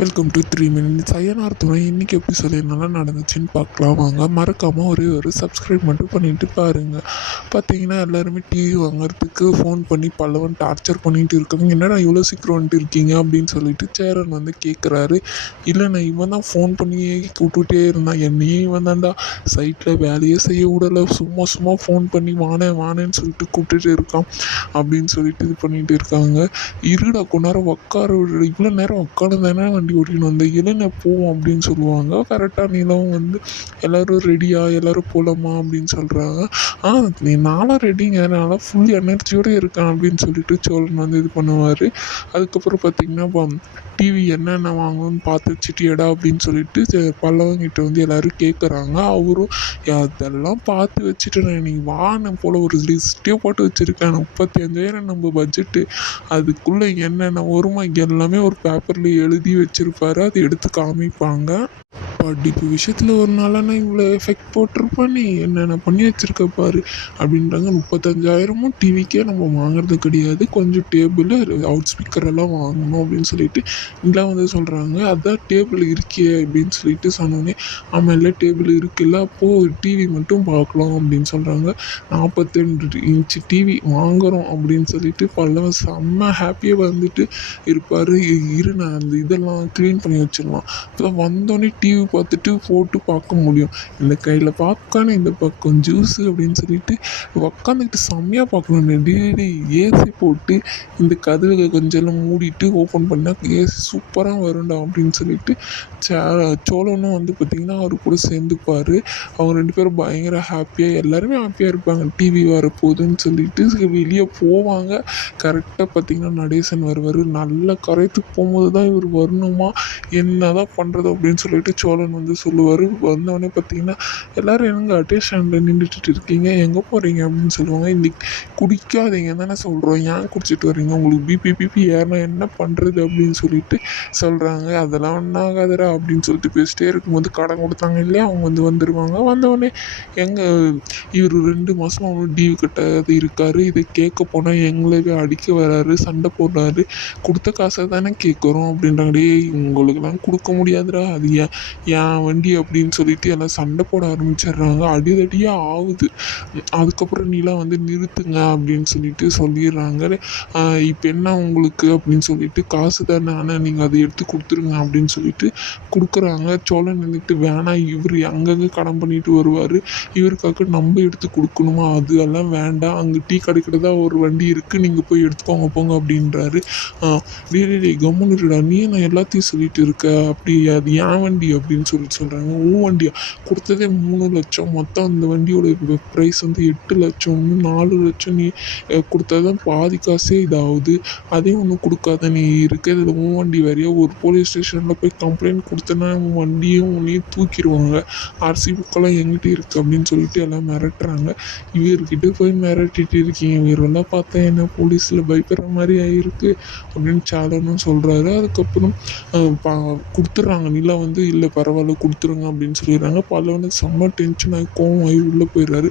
Welcome to 3 minutes Ayyanar துணை. இன்றைக்கி episode என்னெல்லாம் நடந்துச்சுன்னு பார்க்கலாம் வாங்க. மறக்காமல் ஒரு சப்ஸ்கிரைப் மட்டும் பண்ணிவிட்டு பாருங்கள். பார்த்தீங்கன்னா எல்லாருமே டிவி வாங்குறதுக்கு ஃபோன் பண்ணி பல்லவன் டார்ச்சர் பண்ணிகிட்டு இருக்காங்க. என்னடா இவ்வளோ சீக்கிரம் வந்துட்டு இருக்கீங்க அப்படின்னு சொல்லிட்டு சேரன் வந்து கேட்குறாரு. இல்லைண்ணா இவன் தான் ஃபோன் பண்ணியே விட்டுட்டே இருந்தான், என்னையே இவன் தான்டா சைட்டில் வேலையே செய்ய விடலை, சும்மா ஃபோன் பண்ணி வானேன்னு சொல்லிட்டு கூப்பிட்டுட்டு இருக்கான் அப்படின்னு சொல்லிட்டு இது பண்ணிகிட்டு இருக்காங்க. இருடா கொஞ்ச நேரம் உட்கார விடு, இவ்வளோ நேரம் உட்காந்துதானே வண்டி ஓட்டின்னு வந்த, இளந போவோம் அப்படின்னு சொல்லுவாங்க. கரெக்டாக நிலம் வந்து எல்லோரும் ரெடியா, எல்லோரும் போகலாமா அப்படின்னு சொல்கிறாங்க. நீ நானும் ரெடிங்க, நானும் ஃபுல் எனர்ஜியோடு இருக்கேன் அப்படின்னு சொல்லிட்டு சோழன் வந்து இது பண்ணுவார். அதுக்கப்புறம் பார்த்திங்கன்னா டிவி என்னென்ன வாங்கணும்னு பார்த்து வச்சுட்டியடா அப்படின்னு சொல்லிட்டு பல்லவங்கிட்ட வந்து எல்லோரும் கேட்குறாங்க. அவரும் அதெல்லாம் பார்த்து வச்சுட்டேன், நீ வான போல் ஒரு லிஸ்ட்டே போட்டு வச்சுருக்கேன், 35,000 நம்ம பட்ஜெட்டு, அதுக்குள்ளே என்னென்ன வருமா எல்லாமே ஒரு பேப்பரில் எழுதி வச்சுருப்பாரு. அதை எடுத்து காமிப்பாங்க. படிப்பு விஷயத்தில் ஒரு நாளான இவ்வளோ எஃபெக்ட் போட்டிருப்பேன், நீ என்னென்ன பண்ணி வச்சுருக்க பாரு அப்படின்றாங்க. 35,000 டிவிக்கே நம்ம வாங்குறது கிடையாது, கொஞ்சம் டேபிள் அவுட் ஸ்பீக்கர் எல்லாம் வாங்கணும் அப்படின்னு சொல்லிட்டு இதெல்லாம் வந்து சொல்கிறாங்க. அதான் டேபிள் இருக்கே அப்படின்னு சொல்லிட்டு சொன்னோன்னே, ஆமாம் இல்லை டேபிள் இருக்குல்ல, அப்போது டிவி மட்டும் பார்க்கலாம் அப்படின்னு சொல்கிறாங்க. 42 இன்ச்சு டிவி வாங்குகிறோம் அப்படின்னு சொல்லிட்டு பல்லவன் செம்ம ஹாப்பியாக வந்துட்டு இருப்பார். நான் அந்த இதெல்லாம் க்ளீன் பண்ணி வச்சிடலாம், அப்போதான் வந்தோடனே டிவி பார்த்துட்டு போட்டு பார்க்க முடியும், இந்த கையில் பாப்கார்ன் இந்த பக்கம் ஜூஸு அப்படின்னு சொல்லிட்டு உக்காந்துக்கிட்டு செம்மையாக பார்க்கணும். டெய்லி ஏசி போட்டு இந்த கதவுகளை கொஞ்சம் மூடிட்டு ஓப்பன் பண்ணால் ஏசி சூப்பராக வரும்டா அப்படின்னு சொல்லிட்டு சோழனும் வந்து பார்த்திங்கன்னா அவர் கூட சேர்ந்துப்பார். அவங்க 2 பேரும் பயங்கர ஹாப்பியாக, எல்லாருமே ஹாப்பியாக இருப்பாங்க டிவி வரப்போகுதுன்னு சொல்லிட்டு வெளியே போவாங்க. கரெக்டாக பார்த்திங்கன்னா நடேசன் வருவார். நல்ல கரைத்துக்கு போகும்போது தான் இவர் வரணுமா, என்ன தான் பண்ணுறது அப்படின்னு சொல்லிட்டு சோழன் வந்து சொல்லுவார். வந்தவொடனே பார்த்திங்கன்னா எல்லோரும் எங்கே அட்டேஷனில் நின்றுட்டு இருக்கீங்க, எங்கே போகிறீங்க அப்படின்னு சொல்லுவாங்க. இன்னைக்கு குடிக்காதீங்க தானே சொல்கிறோம், ஏன் குடிச்சிட்டு வரீங்க, உங்களுக்கு பிபி ஏன்னா என்ன பண்ணுறது அப்படின்னு சொல்லிட்டு சொல்கிறாங்க. அதெல்லாம் ஒன்றாகாதரா அப்படின்னு சொல்லிட்டு பேசிட்டே இருக்கும்போது கடன் கொடுத்தாங்க இல்லையா, அவங்க வந்து வந்துடுவாங்க. வந்தவொடனே இவர் 2 மாதமாக அவனும் டிவி கட்டாது இருக்கார். இதை கேட்க போனால் எங்களவே அடிக்க வராரு, சண்டை போடுறாரு. கொடுத்த காசை தானே கேட்குறோம் அப்படின்றாங்க. உங்களுக்கெல்லாம் கொடுக்க முடியாதுடா, அது என் வண்டி அப்படின்னு சொல்லிட்டு எல்லாம் சண்டை போட ஆரம்பிச்சிடுறாங்க. அடிதடியாக ஆகுது. அதுக்கப்புறம் நீலாம் வந்து நிறுத்துங்க அப்படின்னு சொல்லிட்டு சொல்லிடுறாங்க. இப்போ என்ன உங்களுக்கு அப்படின்னு சொல்லிட்டு, காசு தானே ஆனால் நீங்கள் அதை எடுத்து கொடுத்துருங்க அப்படின்னு சொல்லிட்டு கொடுக்குறாங்க. சோழன் நின்றுட்டு வேணாம், இவர் அங்கங்கே கடன் பண்ணிட்டு வருவார், இவருக்காக நம்ம எடுத்து கொடுக்கணுமா, அது எல்லாம் வேண்டாம், அங்கே டீ கிடைக்கிறதா ஒரு வண்டி இருக்குது, நீங்கள் போய் எடுத்துக்கோங்க போங்க அப்படின்றாரு. கம்முன்னுடா, நீ நான் எல்லாத்தையும் சொல்லிட்டு இருக்க, அப்படி அது என் வண்டி அப்படின்னு சொல்கிறாங்க. உன் வண்டியா, கொடுத்ததே 3 லட்சம், மொத்தம் அந்த வண்டியோட ப்ரைஸ் வந்து 8 லட்சம், இன்னும் 4 லட்சம் நீ கொடுத்தாதான் பாதி காசே இதாகுது, அதையும் ஒன்றும் கொடுக்காத நீ இருக்க, இதில் உன் வண்டி வேறையா, ஒரு போலீஸ் ஸ்டேஷனில் போய் கம்ப்ளைண்ட் கொடுத்தனா உன் வண்டியும் உன்னையும் தூக்கிடுவாங்க, ஆர்சி புக்கெல்லாம் எங்கிட்ட இருக்குது அப்படின்னு சொல்லிட்டு எல்லாம் மிரட்டுறாங்க. இவர்கிட்ட போய் மிரட்டிட்டு இருக்கீங்க, இவரெல்லாம் பார்த்தா என்ன போலீஸில் பயப்படுற மாதிரி ஆகிருக்கு அப்படின்னு சாலனும் சொல்கிறாரு. அதுக்கப்புறம் கொடுத்துட்றாங்க. நிலா வந்து இல்லை பரவாயில்ல கொடுத்துருங்க அப்படின்னு சொல்லிடுறாங்க. பல்லவனுக்கு செம்ம டென்ஷன் ஆகி கோவம் ஆகி உள்ளே போயிடுறாரு.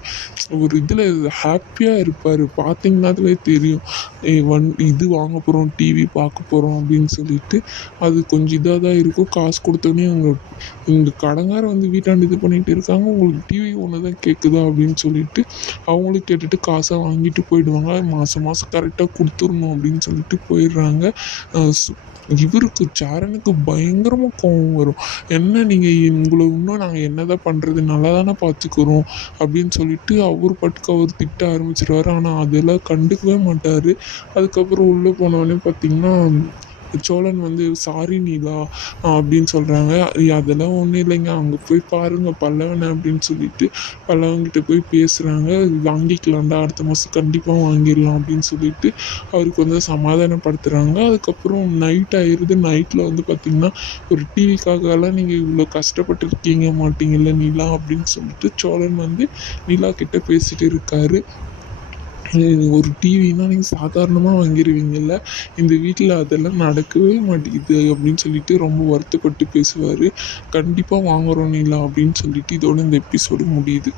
ஒரு இதில் ஹாப்பியாக இருப்பார், பார்த்தீங்கன்னாலே தெரியும், இது வாங்க போகிறோம், டிவி பார்க்க போகிறோம் அப்படின்னு சொல்லிட்டு. அது கொஞ்சம் இதாக தான் இருக்கும். காசு கொடுத்தோடனே இந்த கடங்கார வந்து வீட்டாண்டு இது பண்ணிகிட்டு இருக்காங்க, உங்களுக்கு டிவி ஒன்று தான் கேட்குதா அப்படின்னு சொல்லிட்டு அவங்களும் கேட்டுட்டு காசை வாங்கிட்டு போயிடுவாங்க. மாதம் கரெக்டாக கொடுத்துடணும் அப்படின்னு சொல்லிட்டு போயிடுறாங்க. இவருக்கு சாரனுக்கு பயங்கரமாக கோவம் வரும். என்ன நீங்கள் உங்களை இன்னும் நாங்கள் என்ன தான் பண்ணுறது, நல்லா தானே பார்த்துக்குறோம் அப்படின்னு சொல்லிட்டு அவர் பாட்டுக்கு அவர் திட்ட ஆரம்பிச்சிடுவார். ஆனால் அதெல்லாம் கண்டுக்கவே மாட்டார். அதுக்கப்புறம் உள்ளே போனவொடனே பார்த்திங்கன்னா சோழன் வந்து சாரி நீலா அப்படின்னு சொல்கிறாங்க. அதெல்லாம் ஒன்றும் இல்லைங்க, அங்கே போய் பாருங்கள் பல்லவனை அப்படின்னு சொல்லிட்டு பல்லவன்கிட்ட போய் பேசுகிறாங்க. வாங்கிக்கலாம்டா, அடுத்த மாதம் கண்டிப்பாக வாங்கிடலாம் அப்படின்னு சொல்லிட்டு அவருக்கு வந்து சமாதானப்படுத்துகிறாங்க. அதுக்கப்புறம் நைட் ஆயிடுது. நைட்டில் வந்து பார்த்திங்கன்னா ஒரு டிவிக்காகலாம் நீங்கள் இவ்வளோ கஷ்டப்பட்டுருக்கீங்க மாட்டீங்கல்ல நீலா அப்படின்னு சொல்லிட்டு சோழன் வந்து நீலா கிட்ட பேசிகிட்டு இருக்காரு. ஒரு டிவின்னா நீங்கள் சாதாரணமாக வாங்கிடுவீங்கல்ல, இந்த வீட்டில் அதெல்லாம் நடக்கவே மாட்டேங்குது அப்படின்னு சொல்லிட்டு ரொம்ப வருத்தப்பட்டு பேசுவார். கண்டிப்பாக வாங்குகிறோம் நீலா அப்படின்னு சொல்லிட்டு இதோட இந்த எபிசோடு முடியுது.